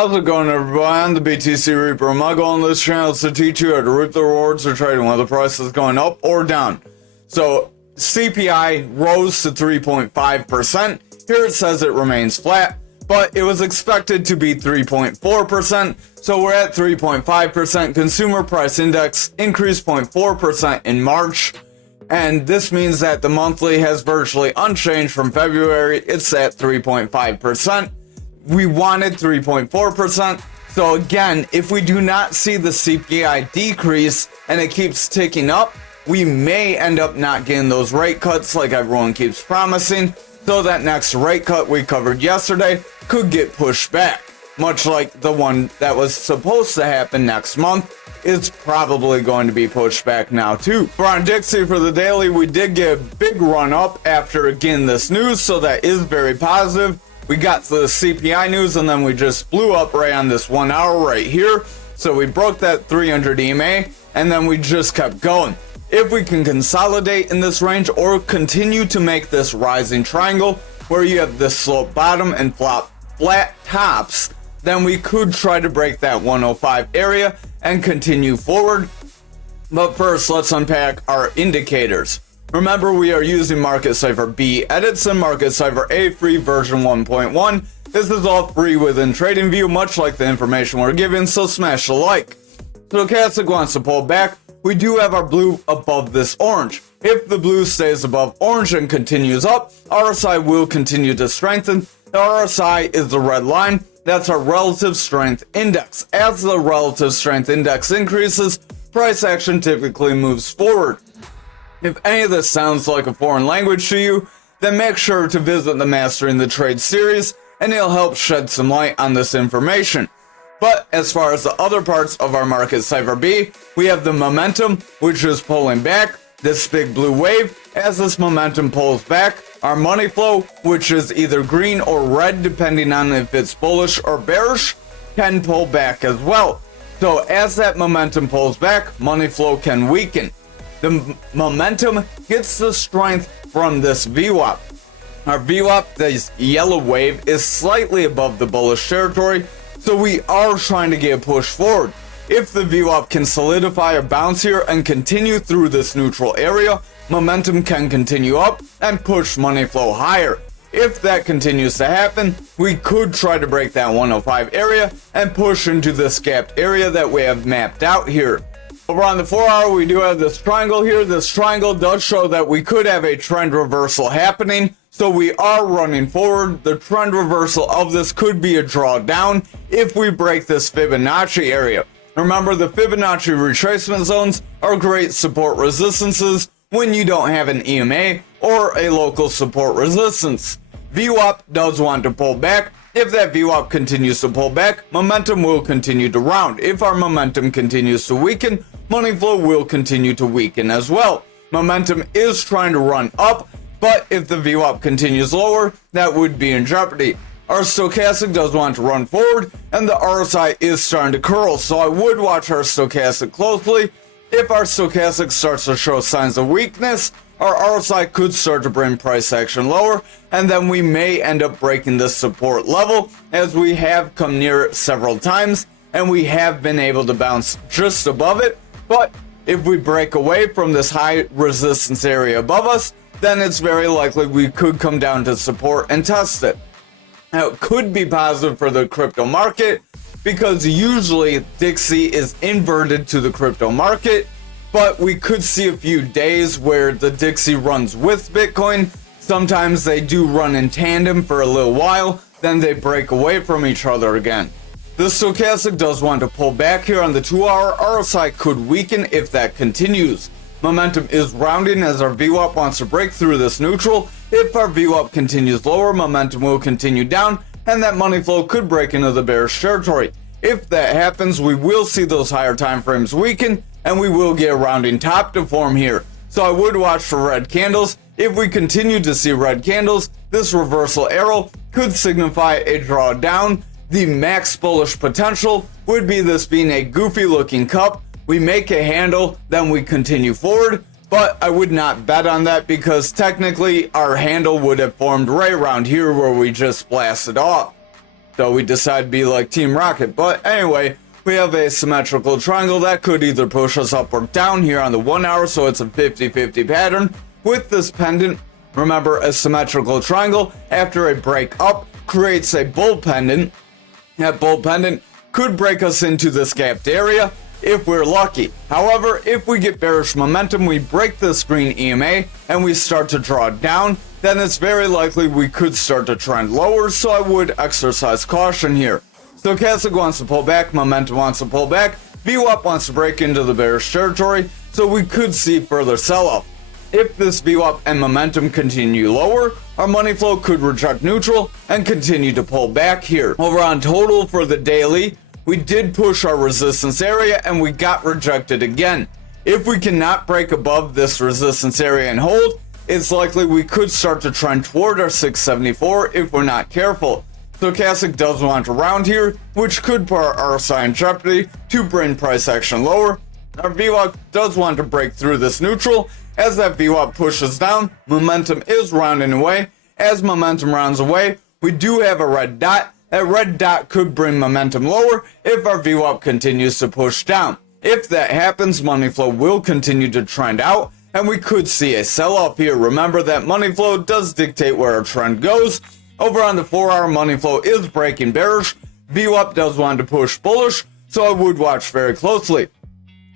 How's it going, everybody? I'm the BTC Reaper. My goal on this channel is to teach you how to reap the rewards of trading while the price is going up or down. So CPI rose to 3.5%. Here it says it remains flat, but it was expected to be 3.4%. So we're at 3.5%. Consumer Price Index increased 0.4% in March. And this means that the monthly has virtually unchanged from February. It's at 3.5%. We wanted 3.4%. So again, if we do not see the CPI decrease and it keeps ticking up, we may end up not getting those rate cuts like everyone keeps promising. So that next rate cut we covered yesterday could get pushed back, much like the one that was supposed to happen next month is probably going to be pushed back now too. For on Dixie for the daily, we did get a big run up after again this news, so that is very positive. We got the CPI news and then we just blew up right on this 1 hour right here. So we broke that 300 EMA and then we just kept going. If we can consolidate in this range or continue to make this rising triangle where you have this slope bottom and flat tops, then we could try to break that 105 area and continue forward. But first, let's unpack our indicators. Remember, we are using Market Cipher B edits and Market Cipher A free version 1.1. This is all free within TradingView, much like the information we're given, so smash the like. Stochastic wants to pull back. We do have our blue above this orange. If the blue stays above orange and continues up, RSI will continue to strengthen. The RSI is the red line. That's our relative strength index. As the relative strength index increases, price action typically moves forward. If any of this sounds like a foreign language to you, then make sure to visit the Mastering the Trade series and it'll help shed some light on this information. But as far as the other parts of our Market Cipher B, we have the momentum, which is pulling back, this big blue wave. As this momentum pulls back, our money flow, which is either green or red depending on if it's bullish or bearish, can pull back as well. So as that momentum pulls back, money flow can weaken. The momentum gets the strength from this VWAP. Our VWAP, this yellow wave, is slightly above the bullish territory, so we are trying to get a push forward. If the VWAP can solidify a bounce here and continue through this neutral area, momentum can continue up and push money flow higher. If that continues to happen, we could try to break that 105 area and push into this gapped area that we have mapped out here. Over on the 4 hour, we do have this triangle here. This triangle does show that we could have a trend reversal happening. So we are running forward. The trend reversal of this could be a drawdown if we break this Fibonacci area. Remember, the Fibonacci retracement zones are great support resistances when you don't have an EMA or a local support resistance. VWAP does want to pull back. If that VWAP continues to pull back, momentum will continue to round. If our momentum continues to weaken, money flow will continue to weaken as well. Momentum is trying to run up, but if the VWAP continues lower, that would be in jeopardy. Our stochastic does want to run forward, and the RSI is starting to curl, so I would watch our stochastic closely. If our stochastic starts to show signs of weakness, our RSI could start to bring price action lower, and then we may end up breaking this support level, as we have come near it several times, and we have been able to bounce just above it. But if we break away from this high resistance area above us, then it's very likely we could come down to support and test it. Now, it could be positive for the crypto market because usually Dixie is inverted to the crypto market, but we could see a few days where the Dixie runs with Bitcoin. Sometimes they do run in tandem for a little while, then they break away from each other again. The stochastic does want to pull back here on the 2 hour. RSI could weaken if that continues. Momentum is rounding as our VWAP wants to break through this neutral. If our VWAP continues lower, momentum will continue down, and that money flow could break into the bearish territory. If that happens, we will see those higher time frames weaken, and we will get a rounding top to form here. So I would watch for red candles. If we continue to see red candles, this reversal arrow could signify a drawdown. The max bullish potential would be this being a goofy looking cup. We make a handle, then we continue forward, but I would not bet on that because technically our handle would have formed right around here where we just blasted off. though we decide to be like Team Rocket. But anyway, we have a symmetrical triangle that could either push us up or down here on the 1 hour, so it's a 50-50 pattern. With this pendant, remember, a symmetrical triangle after a break up creates a bull pendant. That bull pendant could break us into this gapped area if we're lucky. However, if we get bearish momentum, we break this green EMA and we start to draw down, then it's very likely we could start to trend lower, so I would exercise caution here. Stochastic wants to pull back, momentum wants to pull back, VWAP wants to break into the bearish territory, so we could see further sell-off. If this VWAP and momentum continue lower, our money flow could reject neutral and continue to pull back here. Over on total for the daily, we did push our resistance area and we got rejected again. If we cannot break above this resistance area and hold, it's likely we could start to trend toward our 674 if we're not careful. Stochastic does want to round here, which could put our RSI in jeopardy to bring price action lower. Our VWAP does want to break through this neutral. As that VWAP pushes down, momentum is rounding away. As momentum rounds away, we do have a red dot. That red dot could bring momentum lower if our VWAP continues to push down. If that happens, money flow will continue to trend out, and we could see a sell-off here. Remember that money flow does dictate where our trend goes. Over on the 4 hour, money flow is breaking bearish. VWAP does want to push bullish, so I would watch very closely.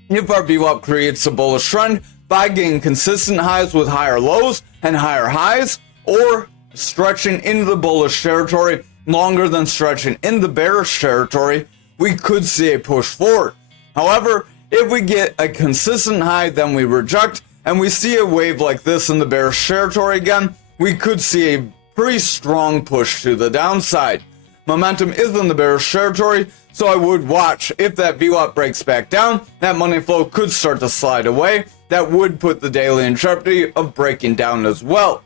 If our VWAP creates a bullish trend by getting consistent highs with higher lows and higher highs, or stretching into the bullish territory longer than stretching in the bearish territory, we could see a push forward. However, if we get a consistent high, then we reject, and we see a wave like this in the bearish territory again, we could see a pretty strong push to the downside. Momentum is in the bearish territory, so I would watch. If that VWAP breaks back down, that money flow could start to slide away. That would put the daily in jeopardy of breaking down as well.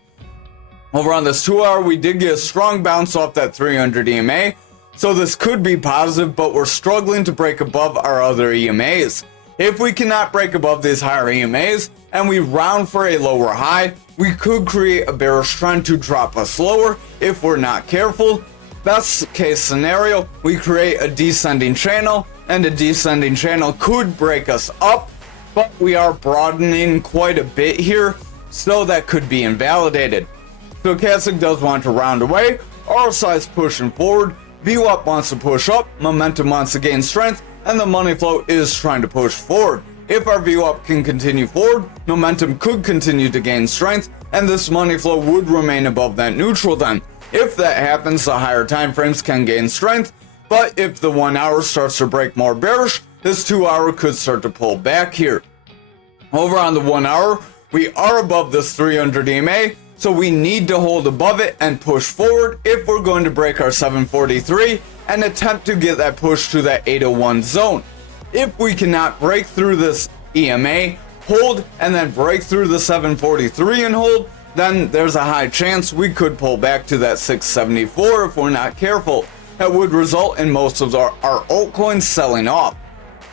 Over on this 2 hour, we did get a strong bounce off that 300 EMA, so this could be positive, but we're struggling to break above our other EMAs. If we cannot break above these higher EMAs and we round for a lower high, we could create a bearish trend to drop us lower if we're not careful. Best case scenario, we create a descending channel, and a descending channel could break us up, but we are broadening quite a bit here, so that could be invalidated. Stochastic does want to round away, RSI is pushing forward, VWAP wants to push up, momentum wants to gain strength, and the money flow is trying to push forward. If our VWAP can continue forward, momentum could continue to gain strength, and this money flow would remain above that neutral then. If that happens, the higher time frames can gain strength, but if the 1 hour starts to break more bearish, this 2 hour could start to pull back here. Over on the 1 hour, we are above this 300 EMA, so we need to hold above it and push forward if we're going to break our 743 and attempt to get that push to that 801 zone. If we cannot break through this EMA, hold, and then break through the 743 and hold, then there's a high chance we could pull back to that 674 if we're not careful. That would result in most of our altcoins selling off.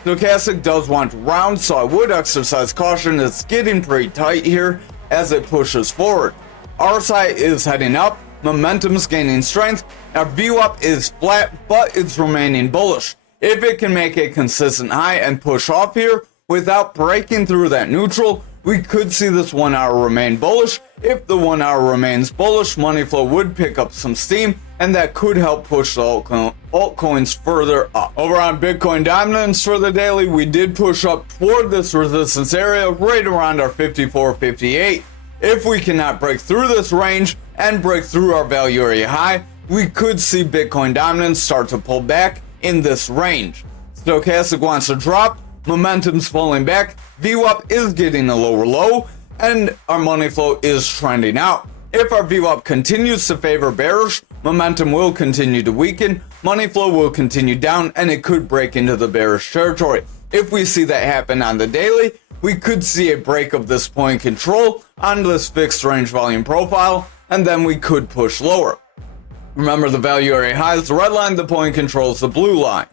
Stochastic does want to round, so I would exercise caution. It's getting pretty tight here as it pushes forward. RSI is heading up, momentum's gaining strength, our VWAP is flat, but it's remaining bullish. If it can make a consistent high and push off here without breaking through that neutral, we could see this 1 hour remain bullish. If the 1 hour remains bullish, money flow would pick up some steam, and that could help push the altcoins further up. Over on Bitcoin dominance for the daily, we did push up toward this resistance area right around our 54.58. If we cannot break through this range and break through our value area high, we could see Bitcoin dominance start to pull back in this range. Stochastic wants to drop, momentum's pulling back, VWAP is getting a lower low, and our money flow is trending out. If our VWAP continues to favor bearish, momentum will continue to weaken, money flow will continue down, and it could break into the bearish territory. If we see that happen on the daily, we could see a break of this point control on this fixed range volume profile, and then we could push lower. Remember, the value area high is the red line, the point control is the blue line.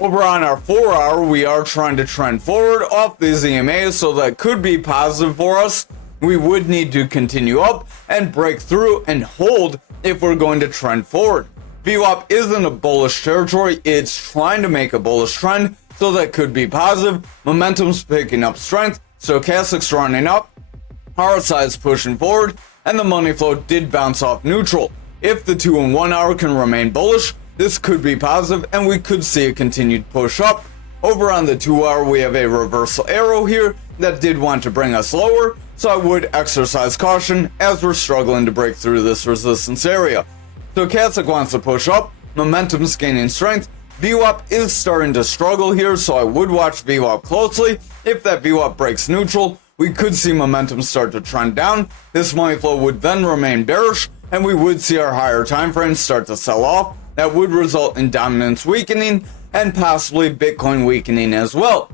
Over on our 4 hour, we are trying to trend forward off these EMAs, so that could be positive for us. We would need to continue up and break through and hold if we're going to trend forward. VWAP is in a bullish territory. It's trying to make a bullish trend, so that could be positive. Momentum's picking up strength, stochastic's running up, RSI is pushing forward, and the money flow did bounce off neutral. If the 2 and 1 hour can remain bullish, this could be positive and we could see a continued push up. Over on the 2 hour, we have a reversal arrow here that did want to bring us lower, so I would exercise caution as we're struggling to break through this resistance area. Stochastic wants to push up, momentum's gaining strength. VWAP is starting to struggle here, so I would watch VWAP closely. If that VWAP breaks neutral, we could see momentum start to trend down. This money flow would then remain bearish, and we would see our higher time frames start to sell off. That would result in dominance weakening and possibly Bitcoin weakening as well.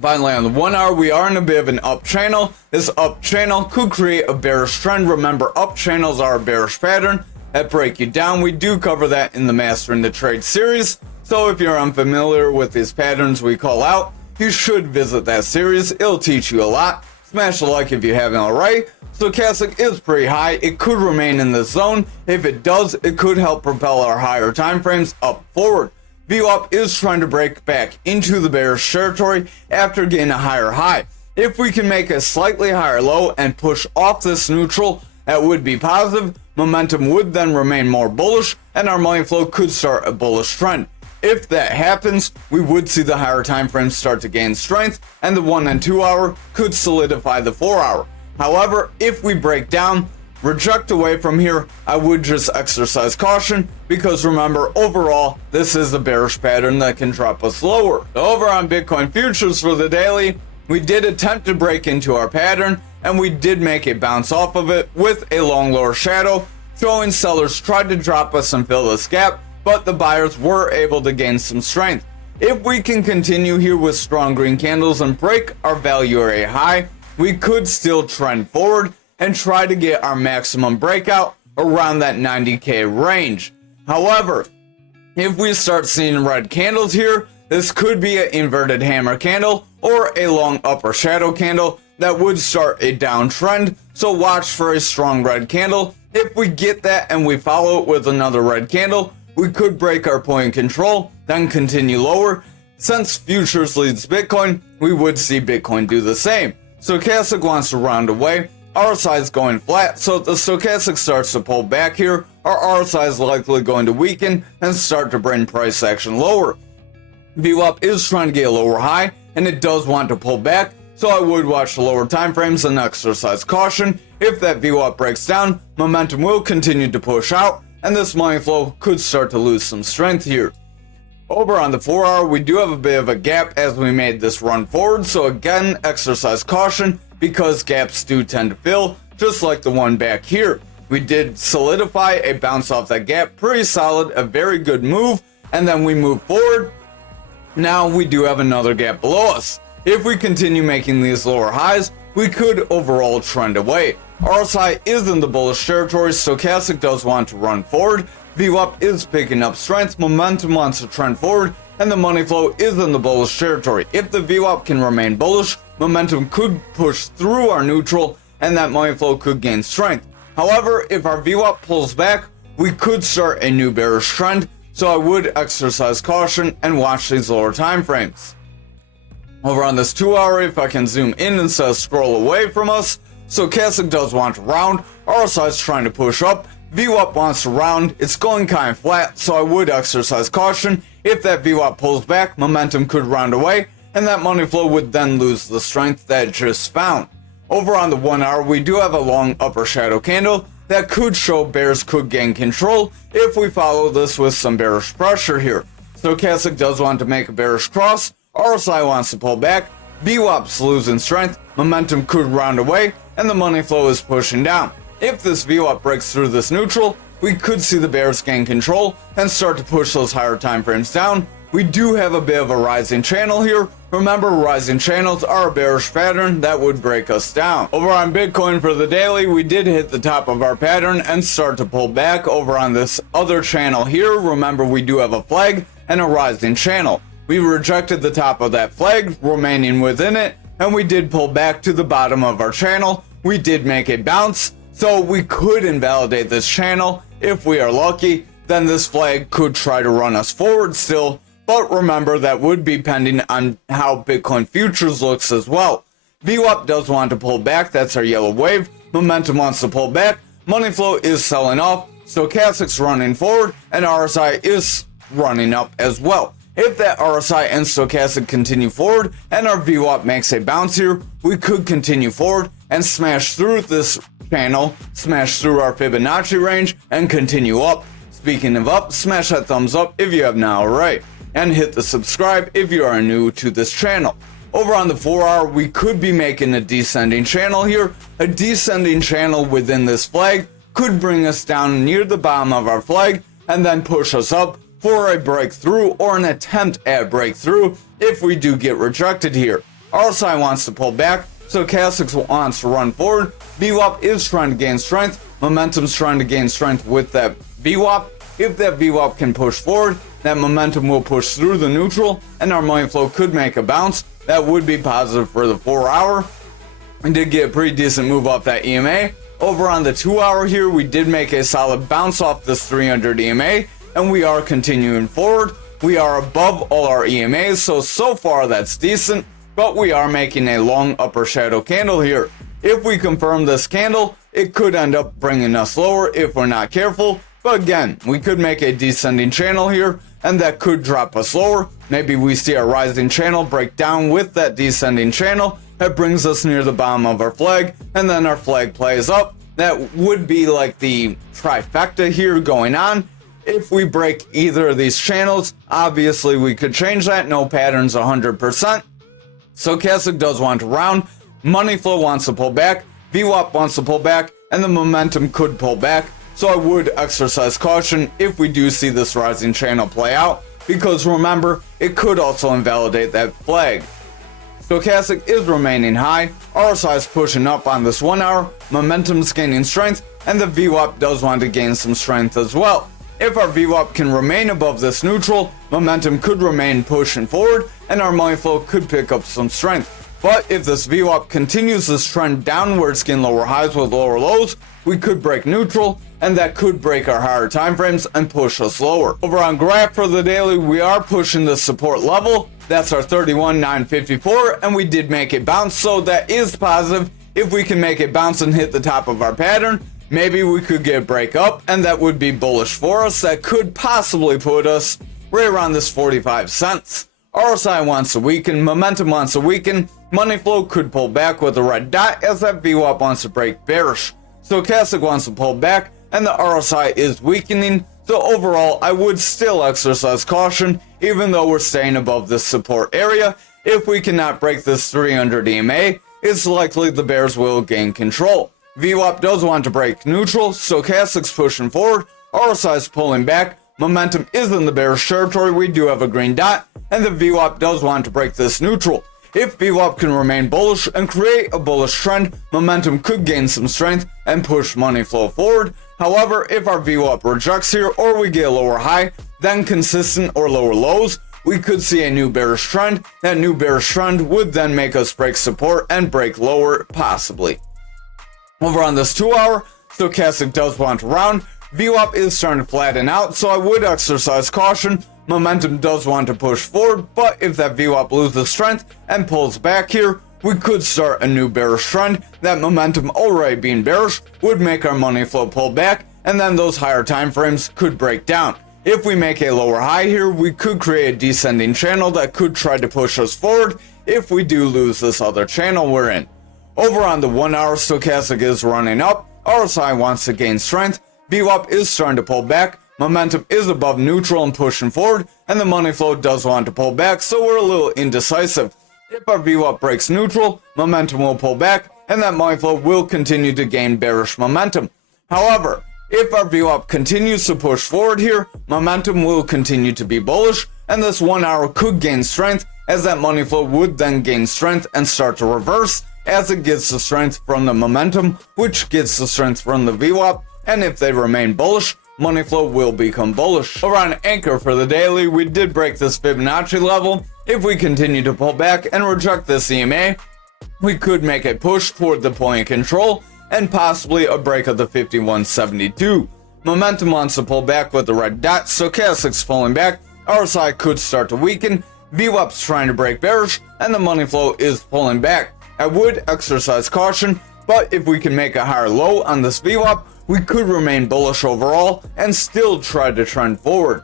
Finally, on the 1 hour, we are in a bit of an up channel. This up channel could create a bearish trend. Remember, up channels are a bearish pattern that break you down. We do cover that in the Mastering the Trade series. So if you're unfamiliar with these patterns we call out, you should visit that series. It'll teach you a lot. Smash a like if you haven't already. Stochastic is pretty high. It could remain in this zone. If it does, it could help propel our higher time frames up forward. VWAP is trying to break back into the bearish territory after getting a higher high. If we can make a slightly higher low and push off this neutral, that would be positive. Momentum would then remain more bullish and our money flow could start a bullish trend. If that happens, we would see the higher time frames start to gain strength and the 1 and 2 hour could solidify the 4 hour. However, if we break down, reject away from here, I would just exercise caution because remember, overall, this is a bearish pattern that can drop us lower. Over on Bitcoin futures for the daily, we did attempt to break into our pattern and we did make a bounce off of it with a long lower shadow, showing sellers tried to drop us and fill this gap, but the buyers were able to gain some strength. If we can continue here with strong green candles and break our value area high, we could still trend forward and try to get our maximum breakout around that 90k range. However, if we start seeing red candles here, this could be an inverted hammer candle or a long upper shadow candle that would start a downtrend, so watch for a strong red candle. If we get that and we follow it with another red candle, we could break our point of control, then continue lower. Since futures leads Bitcoin, we would see Bitcoin do the same. Stochastic wants to round away. RSI is going flat, so if the stochastic starts to pull back here, our RSI is likely going to weaken and start to bring price action lower. VWAP is trying to get a lower high, and it does want to pull back, so I would watch the lower time frames and exercise caution. If that VWAP breaks down, momentum will continue to push out, and this money flow could start to lose some strength here. Over on the 4 hour, we do have a bit of a gap as we made this run forward, so again, exercise caution because gaps do tend to fill, just like the one back here. We did solidify a bounce off that gap, pretty solid, a very good move, and then we move forward. Now we do have another gap below us. If we continue making these lower highs, we could overall trend away. RSI is in the bullish territory, stochastic does want to run forward, VWAP is picking up strength, momentum wants to trend forward, and the money flow is in the bullish territory. If the VWAP can remain bullish, momentum could push through our neutral, and that money flow could gain strength. However, if our VWAP pulls back, we could start a new bearish trend, so I would exercise caution and watch these lower time frames. Over on this 2 hour, if I can zoom in instead of scroll away from us, stochastic does want to round, RSI is trying to push up, VWAP wants to round, it's going kind of flat, so I would exercise caution. If that VWAP pulls back, momentum could round away, and that money flow would then lose the strength that it just found. Over on the 1 hour, we do have a long upper shadow candle that could show bears could gain control if we follow this with some bearish pressure here. Stochastic does want to make a bearish cross, RSI wants to pull back, VWAP's losing strength, momentum could round away, and the money flow is pushing down. If this VWAP breaks through this neutral, we could see the bears gain control and start to push those higher time frames down. We do have a bit of a rising channel here. Remember, rising channels are a bearish pattern that would break us down. Over on Bitcoin for the daily, we did hit the top of our pattern and start to pull back over on this other channel here. Remember, we do have a flag and a rising channel. We rejected the top of that flag, remaining within it, and we did pull back to the bottom of our channel. We did make a bounce, so we could invalidate this channel if we are lucky. then this flag could try to run us forward still, but remember that would be pending on how Bitcoin futures looks as well. VWAP does want to pull back, that's our yellow wave. Momentum wants to pull back, money flow is selling off, stochastic's running forward, and RSI is running up as well. If that RSI and stochastic continue forward and our VWAP makes a bounce here, we could continue forward and smash through this channel, smash through our Fibonacci range, and continue up. Speaking of up, smash that thumbs up if you have not already, and hit the subscribe if you are new to this channel. Over on the 4-hour, we could be making a descending channel here. A descending channel within this flag could bring us down near the bottom of our flag and then push us up for a breakthrough or an attempt at breakthrough if we do get rejected here. RSI wants to pull back, stochastic wants to run forward, VWAP is trying to gain strength, momentum's trying to gain strength with that VWAP. If that VWAP can push forward, that momentum will push through the neutral and our money flow could make a bounce. That would be positive for the 4-hour. We did get a pretty decent move off that EMA. Over on the 2-hour here, we did make a solid bounce off this 300 EMA, and we are continuing forward. We are above all our EMAs, so far that's decent, but we are making a long upper shadow candle here. If we confirm this candle, it could end up bringing us lower if we're not careful, but again, we could make a descending channel here, and that could drop us lower. Maybe we see our rising channel break down with that descending channel. That brings us near the bottom of our flag, and then our flag plays up. That would be like the trifecta here going on. If we break either of these channels, obviously we could change that. No patterns 100%. Stochastic does want to round. Money flow wants to pull back. VWAP wants to pull back, and the momentum could pull back. So I would exercise caution if we do see this rising channel play out, because remember, it could also invalidate that flag. Stochastic is remaining high, RSI is pushing up on this 1-hour, momentum's gaining strength, and the VWAP does want to gain some strength as well. If our VWAP can remain above this neutral, momentum could remain pushing forward, and our money flow could pick up some strength. But if this VWAP continues this trend downwards, getting lower highs with lower lows, we could break neutral, and that could break our higher time frames and push us lower. Over on graph for the daily, we are pushing the support level. That's our 31,954, and we did make a bounce, so that is positive. If we can make a bounce and hit the top of our pattern, maybe we could get a break up, and that would be bullish for us. That could possibly put us right around this 45 cents. RSI wants to weaken, momentum wants to weaken, money flow could pull back with a red dot as that VWAP wants to break bearish. Stochastic wants to pull back, and the RSI is weakening, so overall I would still exercise caution even though we're staying above this support area. If we cannot break this 300 EMA, it's likely the bears will gain control. VWAP does want to break neutral, stochastic's pushing forward, RSI is pulling back, momentum is in the bearish territory, we do have a green dot, and the VWAP does want to break this neutral. If VWAP can remain bullish and create a bullish trend, momentum could gain some strength and push money flow forward. However, if our VWAP rejects here or we get a lower high, then consistent or lower lows, we could see a new bearish trend. That new bearish trend would then make us break support and break lower, possibly. Over on this 2-hour, stochastic does want to round. VWAP is starting to flatten out, so I would exercise caution. Momentum does want to push forward, but if that VWAP loses strength and pulls back here, we could start a new bearish trend. That momentum already being bearish would make our money flow pull back, and then those higher time frames could break down. If we make a lower high here, we could create a descending channel that could try to push us forward if we do lose this other channel we're in. Over on the 1-hour, stochastic is running up, RSI wants to gain strength, VWAP is starting to pull back, momentum is above neutral and pushing forward, and the money flow does want to pull back, so we're a little indecisive. If our VWAP breaks neutral, momentum will pull back, and that money flow will continue to gain bearish momentum. However, if our VWAP continues to push forward here, momentum will continue to be bullish, and this 1-hour could gain strength, as that money flow would then gain strength and start to reverse, as it gets the strength from the momentum, which gets the strength from the VWAP, and if they remain bullish, money flow will become bullish. Over on Ankr for the daily, we did break this Fibonacci level. If we continue to pull back and reject this EMA, we could make a push toward the point of control and possibly a break of the 5172. momentum wants to pull back with the red dot, stochastic's pulling back, RSI could start to weaken, VWAP's trying to break bearish, and the money flow is pulling back. I would exercise caution, but if we can make a higher low on this VWAP, we could remain bullish overall and still try to trend forward.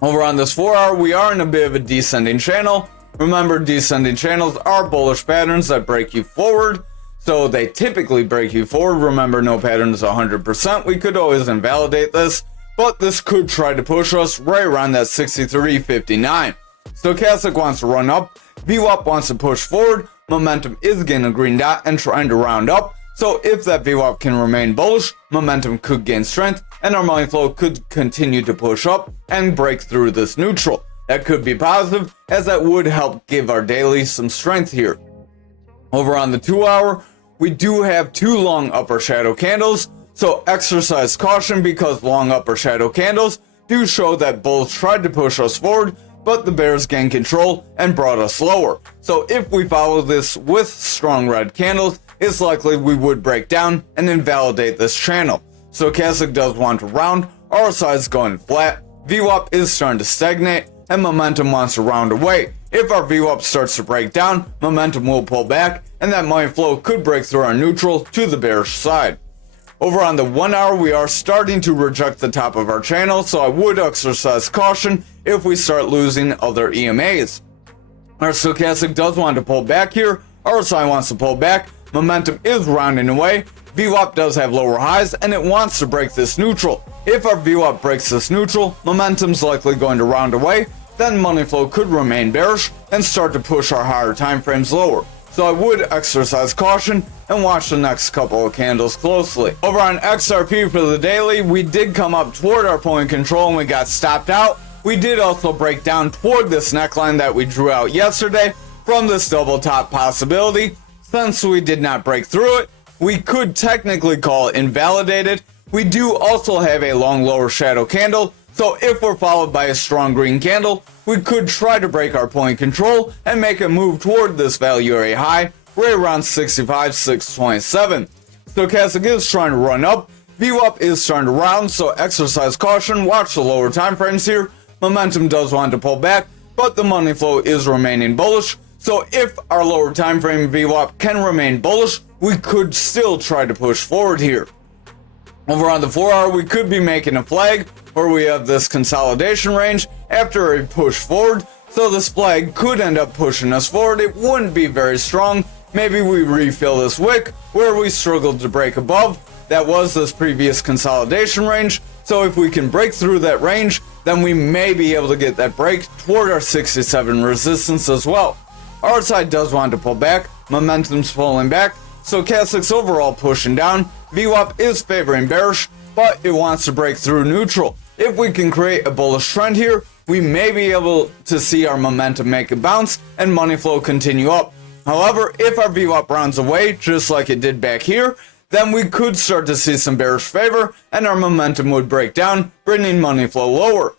Over on this 4-hour, we are in a bit of a descending channel. Remember, descending channels are bullish patterns that break you forward. So they typically break you forward. Remember, no pattern is 100%. We could always invalidate this, but this could try to push us right around that 63.59. Stochastic wants to run up. VWAP wants to push forward. Momentum is getting a green dot and trying to round up. So if that VWAP can remain bullish, momentum could gain strength, and our money flow could continue to push up and break through this neutral. That could be positive, as that would help give our daily some strength here. Over on the 2-hour, we do have 2 long upper shadow candles, so exercise caution because long upper shadow candles do show that bulls tried to push us forward, but the bears gained control and brought us lower. So if we follow this with strong red candles, it's likely we would break down and invalidate this channel. Stochastic does want to round, RSI is going flat, VWAP is starting to stagnate, and momentum wants to round away. If our VWAP starts to break down, momentum will pull back, and that money flow could break through our neutral to the bearish side. Over on the 1-hour, we are starting to reject the top of our channel, so I would exercise caution if we start losing other EMAs. Our stochastic does want to pull back here, RSI wants to pull back, momentum is rounding away, VWAP does have lower highs, and it wants to break this neutral. If our VWAP breaks this neutral, momentum's likely going to round away, then money flow could remain bearish and start to push our higher time frames lower. So I would exercise caution and watch the next couple of candles closely. Over on XRP for the daily, we did come up toward our point control and we got stopped out. We did also break down toward this neckline that we drew out yesterday from this double top possibility. Since we did not break through it, we could technically call it invalidated. We do also have a long lower shadow candle, so if we're followed by a strong green candle, we could try to break our point control and make a move toward this value area high, right around 65,627. Stochastic is trying to run up, VWAP is starting to round, so exercise caution, watch the lower time frames here. Momentum does want to pull back, but the money flow is remaining bullish, so if our lower time frame VWAP can remain bullish, we could still try to push forward here. Over on the 4-hour, we could be making a flag where we have this consolidation range after a push forward, so this flag could end up pushing us forward. It wouldn't be very strong. Maybe we refill this wick where we struggled to break above. That was this previous consolidation range, so if we can break through that range, then we may be able to get that break toward our 67 resistance as well. RSI does want to pull back, momentum's pulling back, stochastic's overall pushing down, VWAP is favoring bearish, but it wants to break through neutral. If we can create a bullish trend here, we may be able to see our momentum make a bounce and money flow continue up. However, if our VWAP rounds away, just like it did back here, then we could start to see some bearish favor and our momentum would break down, bringing money flow lower.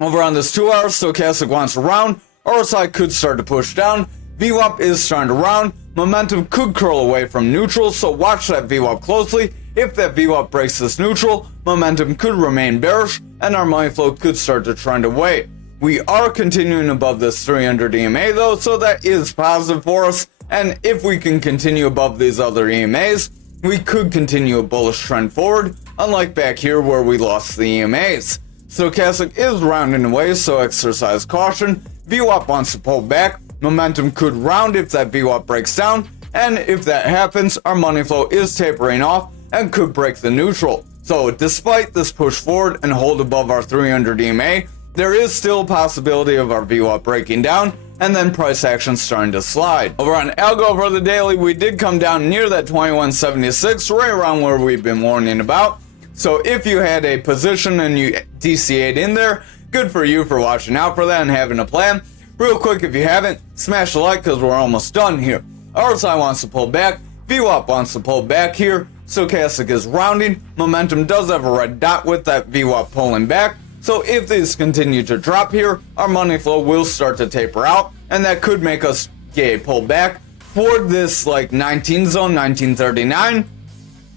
Over on this 2-hour, stochastic wants to round, RSI could start to push down, VWAP is starting to round, momentum could curl away from neutral, so watch that VWAP closely. If that VWAP breaks this neutral, momentum could remain bearish and our money flow could start to trend away. We are continuing above this 300 EMA though, so that is positive for us, and if we can continue above these other EMAs, we could continue a bullish trend forward, unlike back here where we lost the EMAs. Stochastic is rounding away, so exercise caution. VWAP wants to pull back, momentum could round if that VWAP breaks down, and if that happens, our money flow is tapering off and could break the neutral. So despite this push forward and hold above our 300 EMA, there is still a possibility of our VWAP breaking down and then price action starting to slide. Over on algo for the daily, we did come down near that 2176, right around where we've been warning about. So if you had a position and you DCA'd in there, good for you for watching out for that and having a plan. Real quick, if you haven't, smash the like because we're almost done here. RSI wants to pull back, VWAP wants to pull back here, stochastic is rounding, momentum does have a red dot with that VWAP pulling back, so if these continue to drop here, our money flow will start to taper out, and that could make us get a pull back toward this like 19 zone, 1939.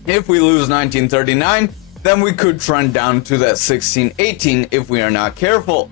If we lose 1939, then we could trend down to that 16-18 if we are not careful.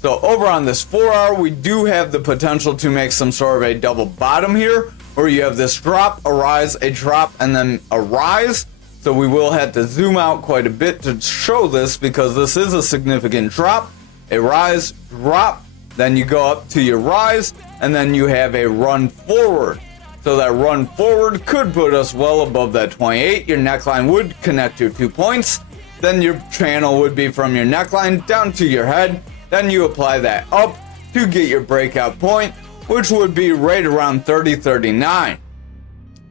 So over on this 4 hour, we do have the potential to make some sort of a double bottom here, where you have this drop, a rise, a drop, and then a rise. So we will have to zoom out quite a bit to show this, because this is a significant drop, a rise, drop, then you go up to your rise, and then you have a run forward. So that run forward could put us well above that 28. Your neckline would connect to 2 points. Then your channel would be from your neckline down to your head. Then you apply that up to get your breakout point, which would be right around 30.39.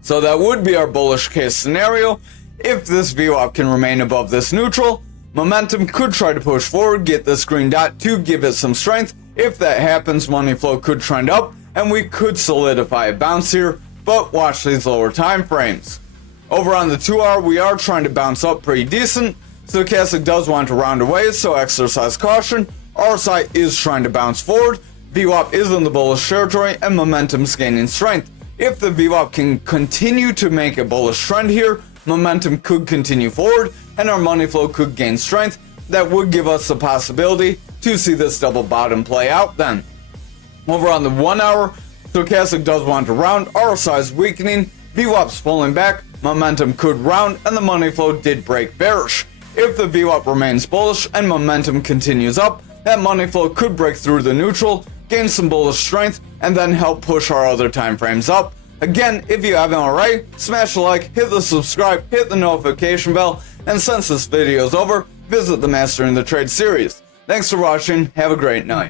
So that would be our bullish case scenario. If this VWAP can remain above this neutral, momentum could try to push forward, get this green dot to give it some strength. If that happens, money flow could trend up and we could solidify a bounce here, but watch these lower time frames. Over on the 2 hour, we are trying to bounce up pretty decent. Stochastic does want to round away, so exercise caution. RSI is trying to bounce forward. VWAP is in the bullish territory and momentum's gaining strength. If the VWAP can continue to make a bullish trend here, momentum could continue forward and our money flow could gain strength. That would give us the possibility to see this double bottom play out then. Over on the 1 hour, Stochastic does want to round, RSI is weakening, VWAP's pulling back, momentum could round, and the money flow did break bearish. If the VWAP remains bullish and momentum continues up, that money flow could break through the neutral, gain some bullish strength, and then help push our other time frames up. Again, if you haven't already, smash the like, hit the subscribe, hit the notification bell, and since this video is over, visit the Mastering the Trade series. Thanks for watching, have a great night.